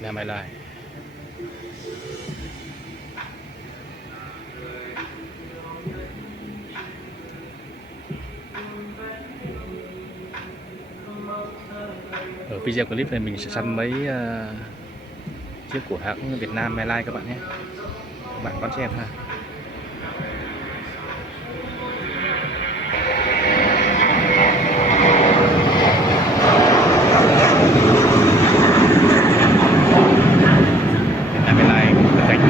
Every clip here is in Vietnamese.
Nam Mai Lai. Ở video clip này mình sẽ săn mấy chiếc của hãng Việt Nam Airlines các bạn nhé. Các bạn đón xem ha. Việt Nam Airlines cất cánh.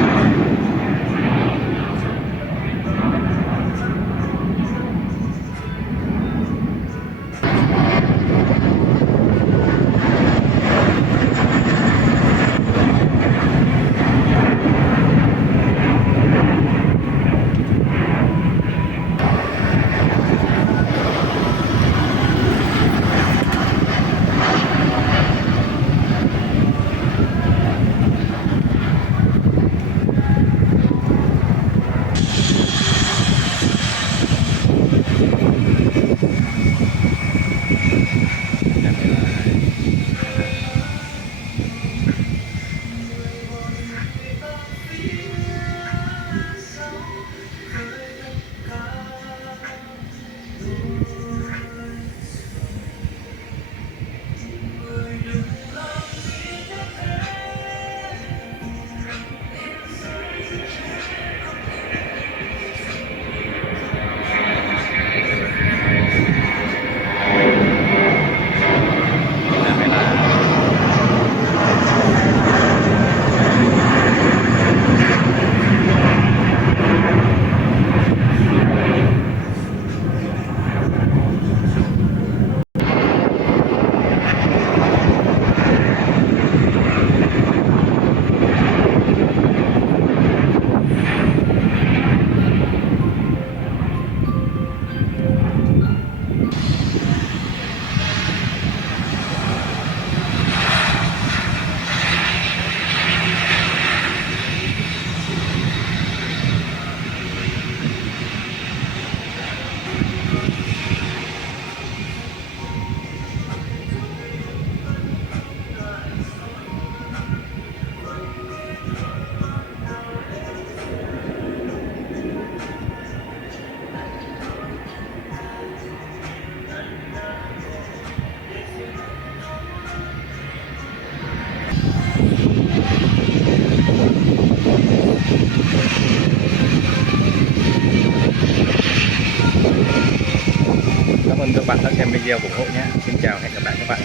Cảm ơn các bạn đã xem video ủng hộ nhé. Xin chào, hẹn gặp lại các bạn.